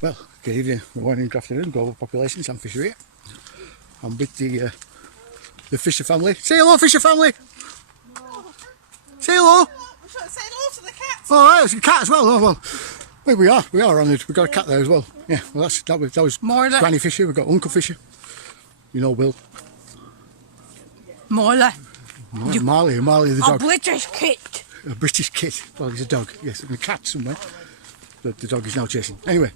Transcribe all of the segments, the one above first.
Well, good evening. We're morning, good afternoon, global populations. I'm Fisher here. I'm with the Fisher family. Say hello, Fisher family! No. Say hello! I'm trying to say hello to the cat! Alright, there's a cat as well. Oh, well. Well, we are on it. We've got a cat there as well. Yeah, well, that was Marley. Granny Fisher. We've got Uncle Fisher. You know Will. Marley. Marley the A dog. British kit. A British kit. Well, he's a dog. Yes, and a cat somewhere. That the dog is now chasing. Anyway.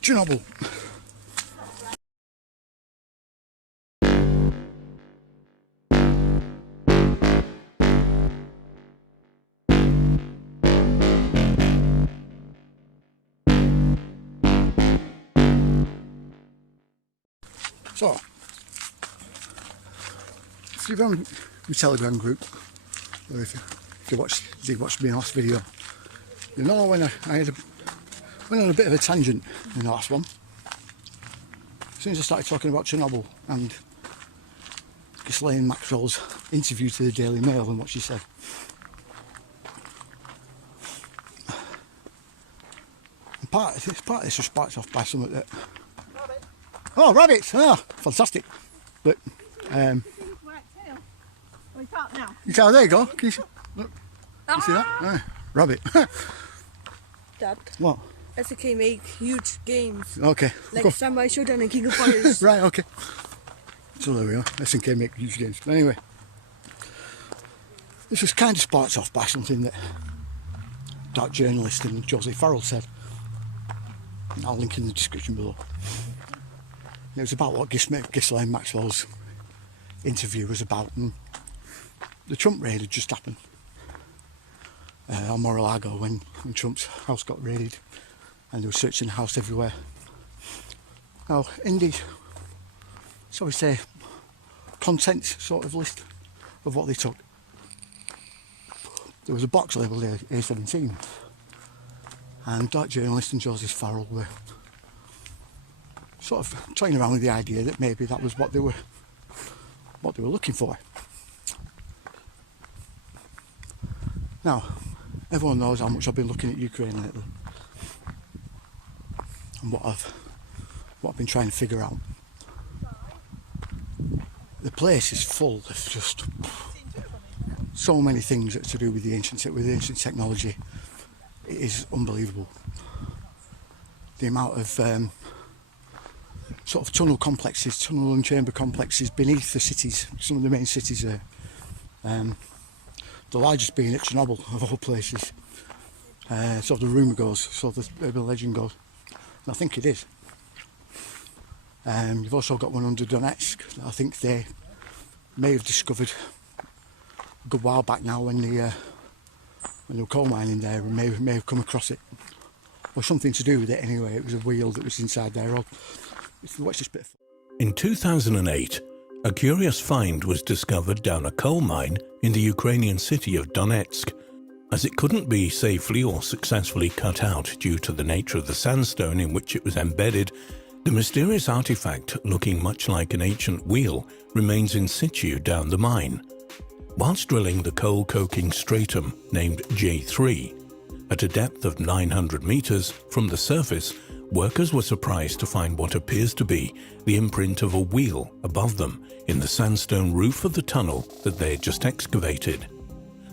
Chernobyl. So, if you're on my Telegram group, or if you did watch my last video, you know when I went on a bit of a tangent in the last one. As soon as I started talking about Chernobyl and Ghislaine Maxwell's interview to the Daily Mail and what she said. And part of this was sparked off by something that... Oh, rabbits! Ah, fantastic. But, White tail. Oh, you can't now. you tell, there you go. Can you see, look, you see that? Ah, rabbit. Dad, What? SK make huge games. Okay. Like Go. Samurai Shodown and King of Fighters. Right, okay. So there we are. SNK make huge games. But anyway, this was kind of sparked off by something that dark journalist and Josie Farrell said. And I'll link in the description below. It was about what Ghislaine Maxwell's interview was about, and the Trump raid had just happened on Mar-a-Lago when Trump's house got raided, and they were searching the house everywhere. Now, in the, shall we say, contents sort of list of what they took, there was a box labelled A17, and dark journalist and Joseph Farrell were sort of toying around with the idea that maybe that was what they were looking for. Now, everyone knows how much I've been looking at Ukraine lately, and what I've been trying to figure out. The place is full of just so many things that are to do with the ancient technology. It is unbelievable. The amount of sort of tunnel and chamber complexes beneath the cities, some of the main cities there. The largest being at Chernobyl, of all places. So the rumour goes, so the urban legend goes. And I think it is. You've also got one under Donetsk that I think they may have discovered a good while back now when they were coal mining there, and may have come across it. Or something to do with it anyway. It was a wheel that was inside there. Watch this bit. In 2008, a curious find was discovered down a coal mine in the Ukrainian city of Donetsk. As it couldn't be safely or successfully cut out due to the nature of the sandstone in which it was embedded, the mysterious artifact, looking much like an ancient wheel, remains in situ down the mine. Whilst drilling the coal-coking stratum named J3, at a depth of 900 meters from the surface, workers were surprised to find what appears to be the imprint of a wheel above them in the sandstone roof of the tunnel that they had just excavated.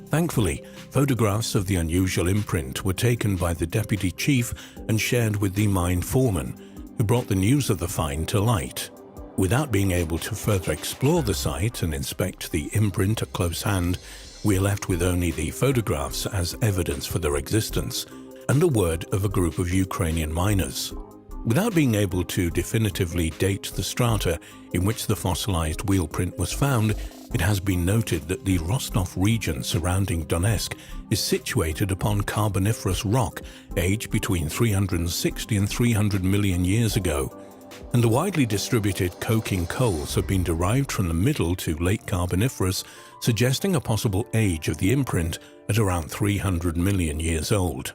Thankfully, photographs of the unusual imprint were taken by the deputy chief and shared with the mine foreman, who brought the news of the find to light. Without being able to further explore the site and inspect the imprint at close hand, we are left with only the photographs as evidence for their existence, and the word of a group of Ukrainian miners. Without being able to definitively date the strata in which the fossilized wheel print was found, it has been noted that the Rostov region surrounding Donetsk is situated upon Carboniferous rock aged between 360 and 300 million years ago, and the widely distributed coking coals have been derived from the Middle to Late Carboniferous, suggesting a possible age of the imprint at around 300 million years old.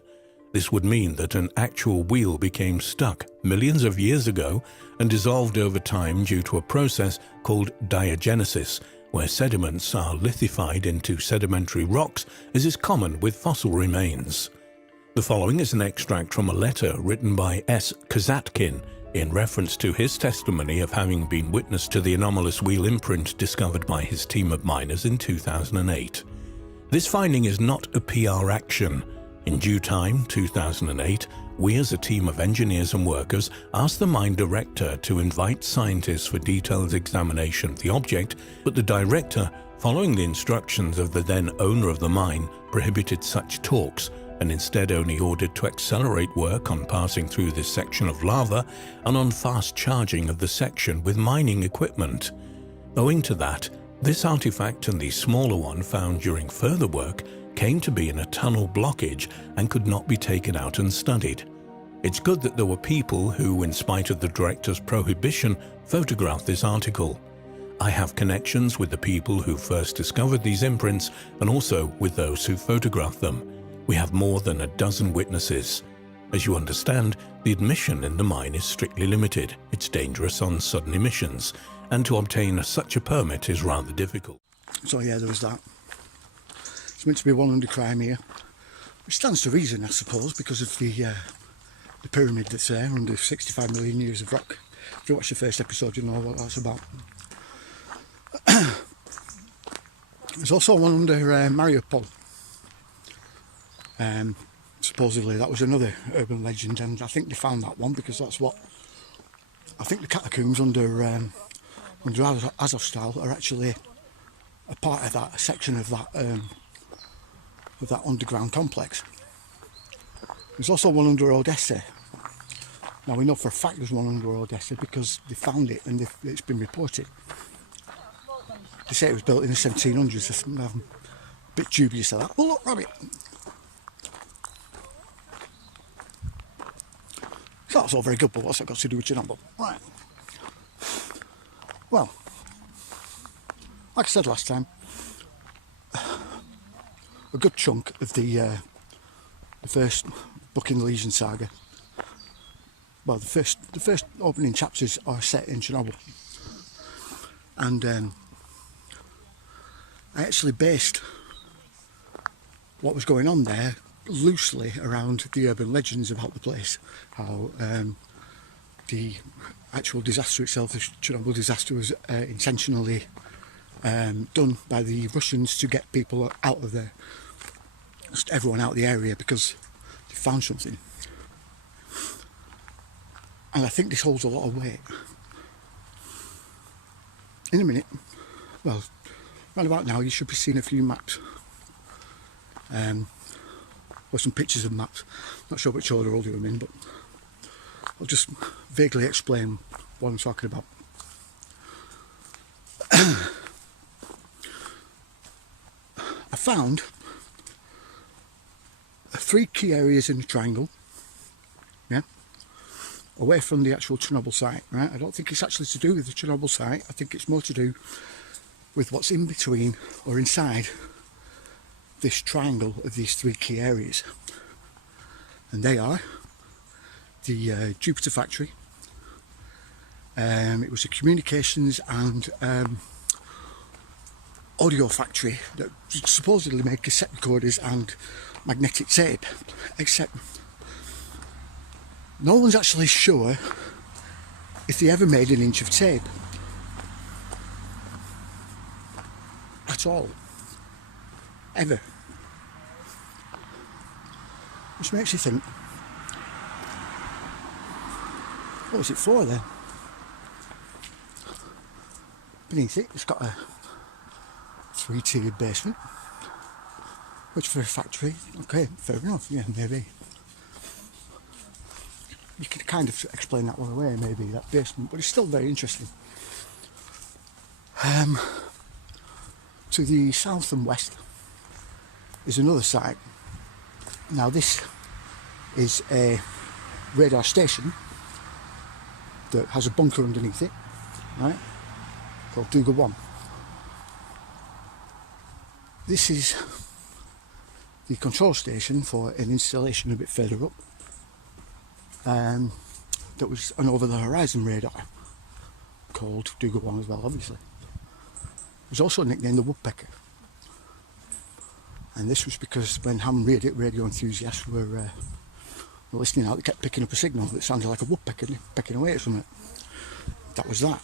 This would mean that an actual wheel became stuck millions of years ago and dissolved over time due to a process called diagenesis, where sediments are lithified into sedimentary rocks, as is common with fossil remains. The following is an extract from a letter written by S. Kazatkin in reference to his testimony of having been witness to the anomalous wheel imprint discovered by his team of miners in 2008. This finding is not a PR action. In due time, 2008, we as a team of engineers and workers asked the mine director to invite scientists for detailed examination of the object, but the director, following the instructions of the then owner of the mine, prohibited such talks and instead only ordered to accelerate work on passing through this section of lava and on fast charging of the section with mining equipment. Owing to that, this artifact and the smaller one found during further work came to be in a tunnel blockage and could not be taken out and studied. It's good that there were people who, in spite of the director's prohibition, photographed this article. I have connections with the people who first discovered these imprints and also with those who photographed them. We have more than a dozen witnesses. As you understand, the admission in the mine is strictly limited. It's dangerous on sudden emissions, and to obtain such a permit is rather difficult. So yeah, there was that. It's meant to be one under crime here, which stands to reason, I suppose, because of the pyramid that's there under 65 million years of rock. If you watch the first episode, you know what that's about. There's also one under Mariupol. Supposedly that was another urban legend, and I think they found that one because that's what I think the catacombs under Azovstal are actually a part of that, a section of that underground complex. There's also one under Odessa. Now we know for a fact there's one under Odessa because they found it and it's been reported. They say it was built in the 1700s. I'm a bit dubious of that. Oh look, rabbit! So that's all very good, but what's that got to do with Chernobyl? Right. Well, like I said last time, a good chunk of the first book in the Legion saga, well, the first opening chapters are set in Chernobyl, and I actually based what was going on there loosely around the urban legends about the place, how the actual disaster itself, the Chernobyl disaster, was intentionally done by the Russians to get people out of there, just everyone out of the area because they found something. And I think this holds a lot of weight. In a minute, well, right about now, you should be seeing a few maps. Or some pictures of maps. Not sure which order I'll do them in, but I'll just vaguely explain what I'm talking about. I found 3 key areas in the triangle, yeah, away from the actual Chernobyl site, right? I don't think it's actually to do with the Chernobyl site. I think it's more to do with what's in between or inside this triangle of these 3 key areas, and they are the Jupiter factory. It was a communications and audio factory that supposedly made cassette recorders and magnetic tape, except no one's actually sure if they ever made an inch of tape at all, ever. Which makes you think, what was it for then? Beneath it, it's got a 3-tiered basement, which for a factory, okay, fair enough, yeah, maybe. You could kind of explain that one away, maybe, that basement, but it's still very interesting. To the south and west is another site. Now this is a radar station that has a bunker underneath it, right, called Duga 1. This is the control station for an installation a bit further up, that was an over-the-horizon radar called Duga 1 as well, obviously. It was also nicknamed the Woodpecker. And this was because when ham radio enthusiasts were listening out, they kept picking up a signal that sounded like a woodpecker pecking away at something. That was that.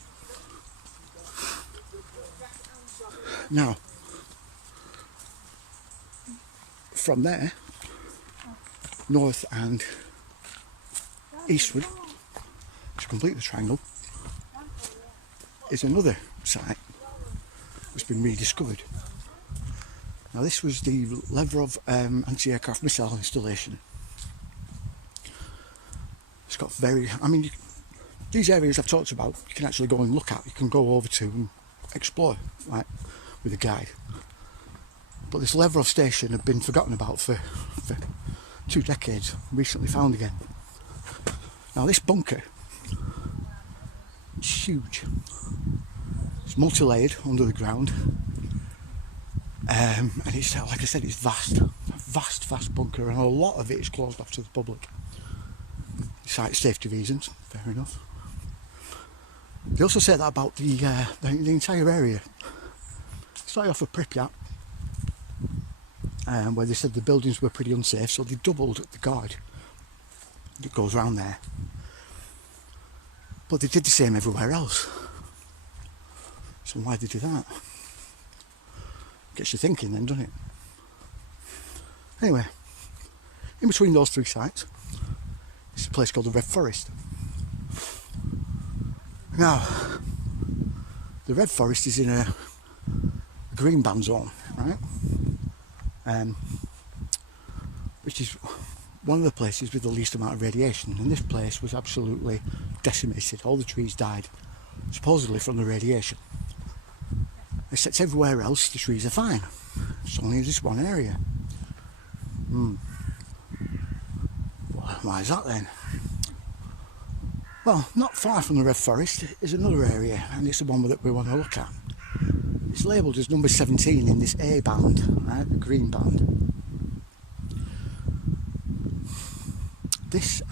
Now, from there, north and eastward, to complete the triangle, is another site that's been rediscovered. Now this was the Levrov anti-aircraft missile installation. It's got these areas I've talked about, you can actually go and look at, you can go over to and explore, like, with a guide. But this Levrov station had been forgotten about for 2 decades, recently found again. Now this bunker is huge. It's multi-layered under the ground, and it's, like I said, it's vast bunker, and a lot of it is closed off to the public. Site safety reasons, fair enough. They also say that about the entire area. Started off with Pripyat, where they said the buildings were pretty unsafe, so they doubled the guard that goes around there. But they did the same everywhere else. So why did they do that? Gets you thinking then, doesn't it? Anyway, in between those 3 sites, it's a place called the Red Forest. Now, the Red Forest is in a green band zone, right? Which is one of the places with the least amount of radiation, and this place was absolutely decimated. All the trees died, supposedly from the radiation. Except everywhere else, the trees are fine. It's only in this one area. Well, why is that then? Well, not far from the Red Forest is another area, and it's the one that we want to look at. It's labelled as number 17 in this A band, right, the green band. This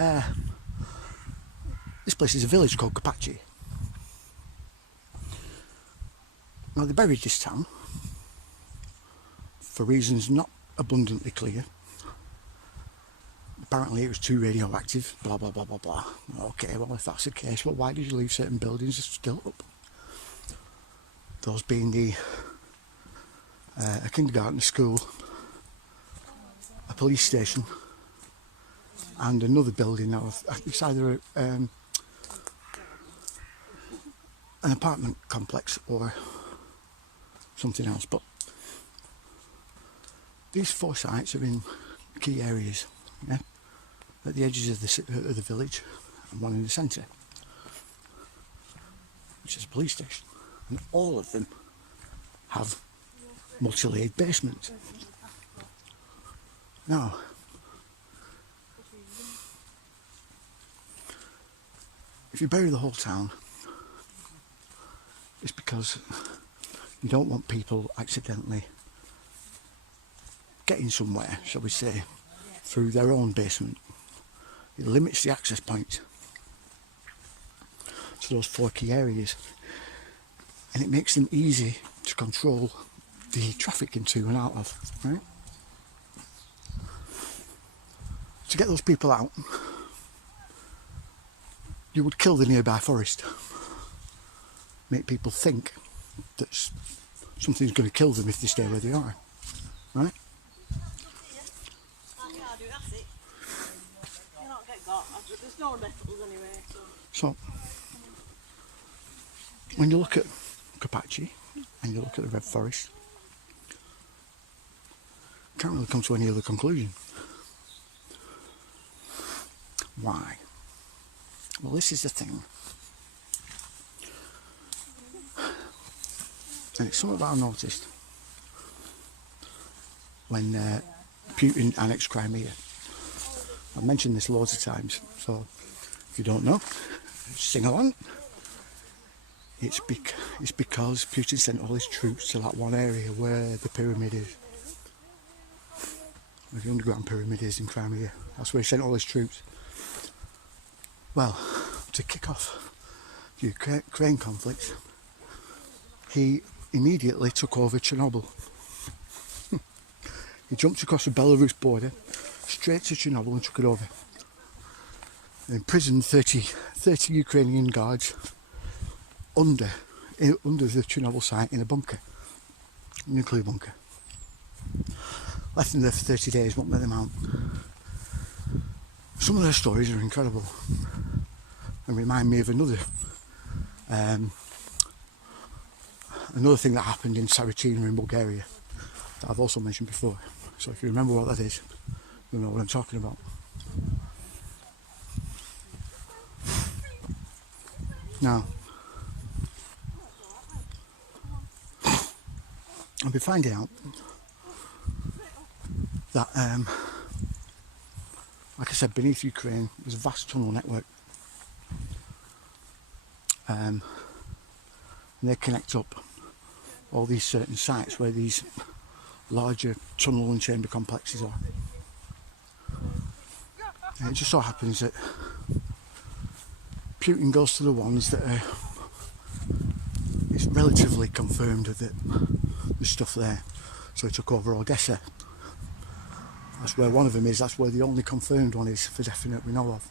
place is a village called Kapachi. Now they buried this town for reasons not abundantly clear. Apparently it was too radioactive, blah blah blah blah blah. Okay, well if that's the case, well why did you leave certain buildings still up? Those being a kindergarten, a school, a police station, and another building. Now it's either an apartment complex or something else, but these 4 sites are in key areas, yeah? At the edges of the village, and one in the centre, which is a police station, and all of them have multi-layered basements. Now, if you bury the whole town, it's because you don't want people accidentally getting somewhere, shall we say, through their own basement. It limits the access points to those 4 key areas, and it makes them easy to control the traffic into and out of, right? To get those people out, you would kill the nearby forest. Make people think that something's going to kill them if they stay where they are, right? There's no metals anyway. So, when you look at Kapachi and you look at the Red Forest, you can't really come to any other conclusion. Why? Well, this is the thing. And it's something that I noticed when Putin annexed Crimea. I've mentioned this loads of times, so if you don't know, sing along. It's because Putin sent all his troops to that one area where the pyramid is. Where the underground pyramid is in Crimea. That's where he sent all his troops. Well, to kick off the Ukraine conflict, he immediately took over Chernobyl. He jumped across the Belarus border, straight to Chernobyl and took it over. He imprisoned 30 Ukrainian guards under the Chernobyl site in a bunker, a nuclear bunker. Left them there for 30 days, won't let them out. Some of their stories are incredible and remind me of another thing that happened in Saratina in Bulgaria that I've also mentioned before. So if you remember what that is, you'll know what I'm talking about. Now, I'll be finding out that, like I said, beneath Ukraine there's a vast tunnel network, and they connect up all these certain sites where these larger tunnel and chamber complexes are. And it just so happens that Putin goes to the ones that are, it's relatively confirmed that there's stuff there. So he took over Odessa. That's where one of them is. That's where the only confirmed one is for definite we know of.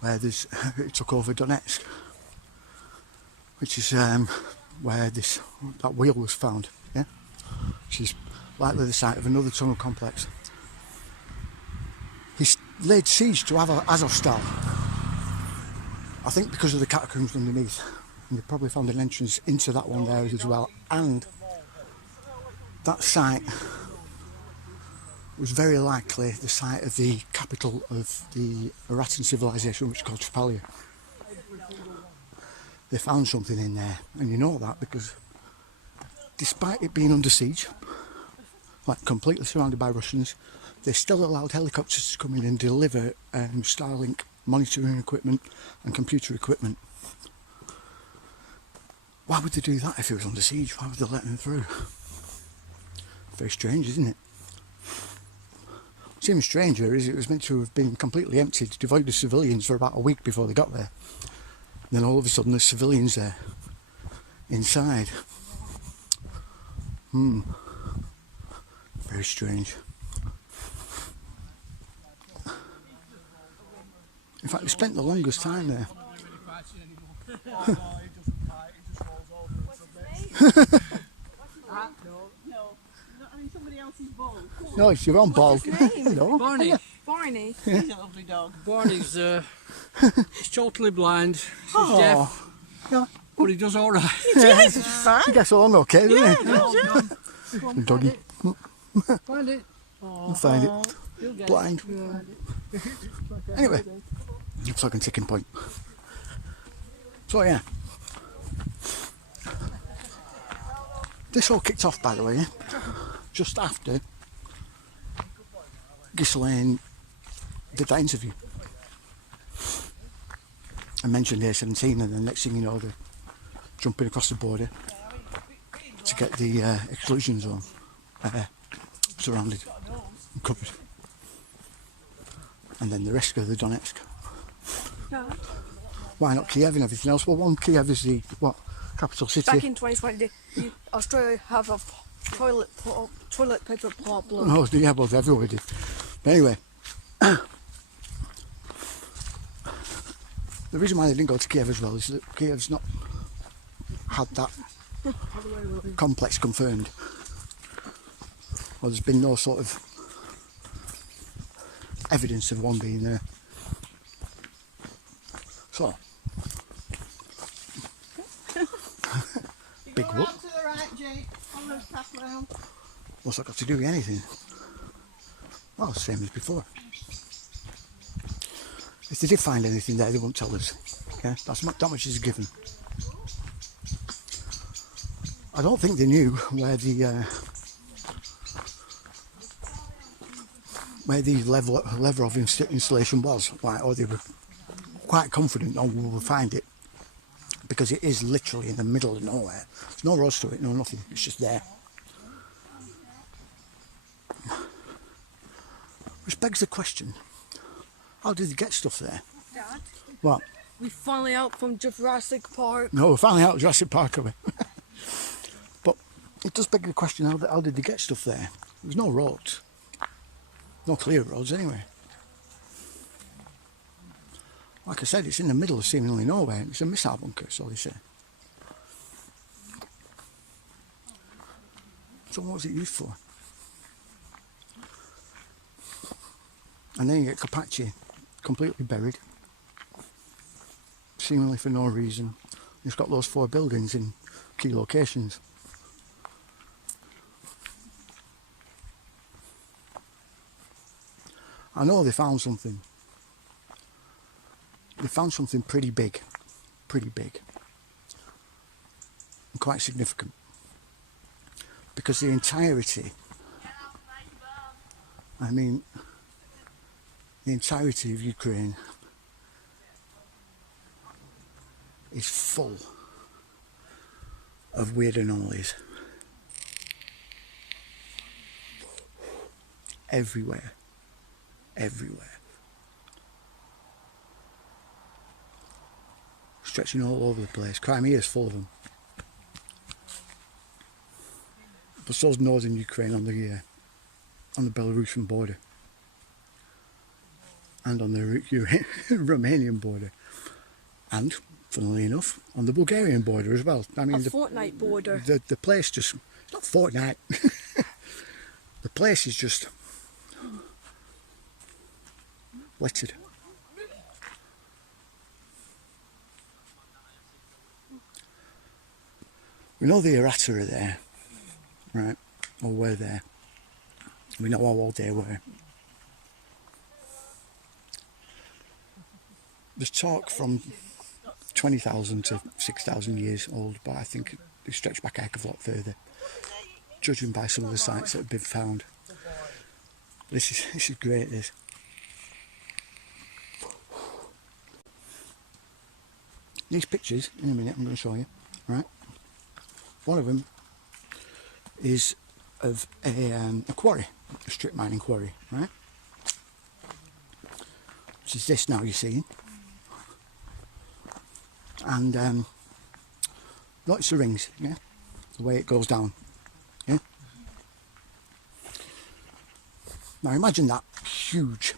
Where there's, it took over Donetsk, which is where that wheel was found. Yeah, which is likely the site of another tunnel complex. He laid siege to Azovstal, I think because of the catacombs underneath, and they probably found an entrance into that one there as well. And that site was very likely the site of the capital of the Ratan civilization, which is called Chernobyl. They found something in there, and you know that because despite it being under siege, like completely surrounded by Russians, they still allowed helicopters to come in and deliver Starlink monitoring equipment and computer equipment. Why would they do that if it was under siege? Why would they let them through? Very strange, isn't it? What's even stranger is it was meant to have been completely emptied, devoid of civilians for about a week before they got there. And then all of a sudden there's civilians there, inside. Very strange. In fact, they spent the longest time there. Somebody else's ball. No, it's your own ball. No. Barney. Barney. He's a lovely dog. Barney's he's totally blind. He's deaf. Yeah. But he does all right. Yes, fine. He gets along okay, doesn't he? Yeah. Doggy. Find it. You'll find it. You'll get Blind. it. Anyway, looks like a ticking point. So yeah. This all kicked off, by the way, just after Ghislaine did that interview and mentioned the A17, and the next thing you know they're jumping across the border to get the exclusion zone surrounded and covered, and then the rest of the Donetsk. Why not Kiev and everything else? Well, one, Kiev is the capital city. Back in 2020, Australia have a toilet paper problem. Oh yeah, well everywhere did. But anyway, the reason why they didn't go to Kiev as well is that Kiev's not had that complex confirmed. Well, there's been no sort of evidence of one being there. So, big whoop. To the right, Jake. On the path round. What's that got to do with anything? Well, same as before. If they did find anything there, they won't tell us. Okay, that much is a given. I don't think they knew where the lever of installation was, right? Or they were quite confident, oh, we'll find it, because it is literally in the middle of nowhere. There's no roads to it, no nothing. It's just there. Which begs the question: how did they get stuff there? Dad, What? we finally out from Jurassic Park. No, we're finally out of Jurassic Park, are we? But it does beg the question: how did they get stuff there? There's no roads. No clear roads anyway. Like I said, it's in the middle of seemingly nowhere. It's a missile bunker, so they say. So what was it used for? And then you get Kapachi completely buried, seemingly for no reason. It's got those 4 buildings in key locations. I know they found something. They found something pretty big, and quite significant, because the entirety, I mean, the entirety of Ukraine is full of weird anomalies. Everywhere. Stretching all over the place. Crimea is full of them. But so's northern Ukraine on the Belarusian border. And on the Romanian border. And, funnily enough, on the Bulgarian border as well. I mean, a fortnight border. The place just... It's not fortnight. The place is just... littered. We know the errata are there, right? Or were there. We know how old they were. There's talk from 20,000 to 6,000 years old, but I think they stretch back a heck of a lot further, judging by some of the sites that have been found. This is great, this. These pictures, in a minute, I'm going to show you, right? One of them is of a quarry, a strip mining quarry, right? Which is this now you're seeing. And notice the rings, yeah? The way it goes down, yeah? Now imagine that huge.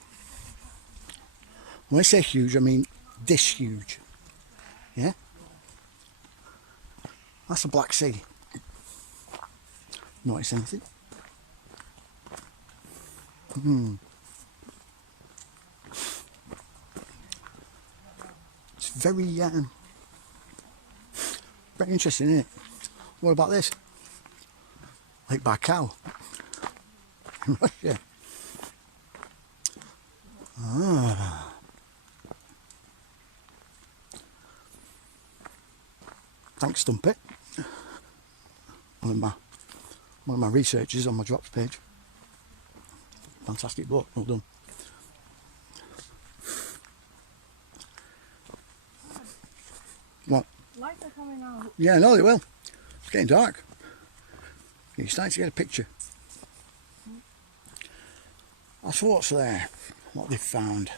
When I say huge, I mean this huge. Yeah, that's the Black Sea. Notice anything? It's very interesting, isn't it? What about this? Lake Baikal in Russia. Thanks, Stumpy. One of my researchers on my drops page. Fantastic book, well done. What? Lights are coming out. Yeah, I know they will. It's getting dark. You're starting to get a picture. That's what's there, what they've found.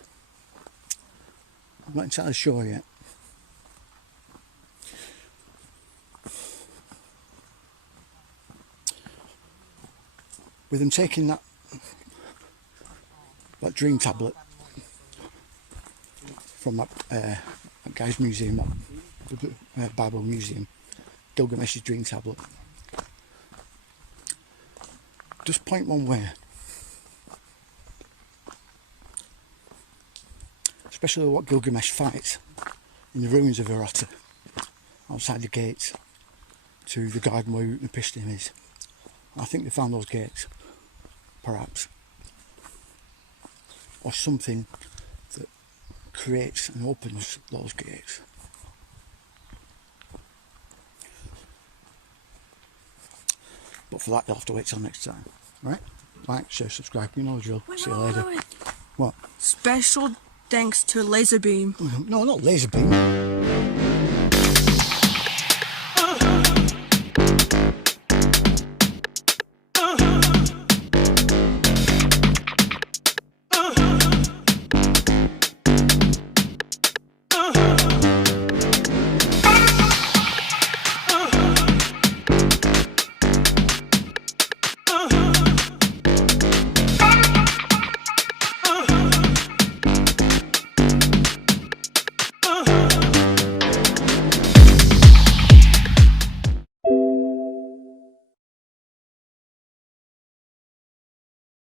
I'm not entirely sure yet. With them taking that dream tablet from that guy's museum, that Bible museum, Gilgamesh's dream tablet, just point one way, especially what Gilgamesh fights in the ruins of Errata, outside the gates to the garden where Utnapishtim is. I think they found those gates, perhaps, or something that creates and opens those gates. But for that, you'll have to wait till next time, right? Like, share, subscribe, you know the drill. See you later. Wait. What? Special thanks to Laserbeam. No, not Laserbeam.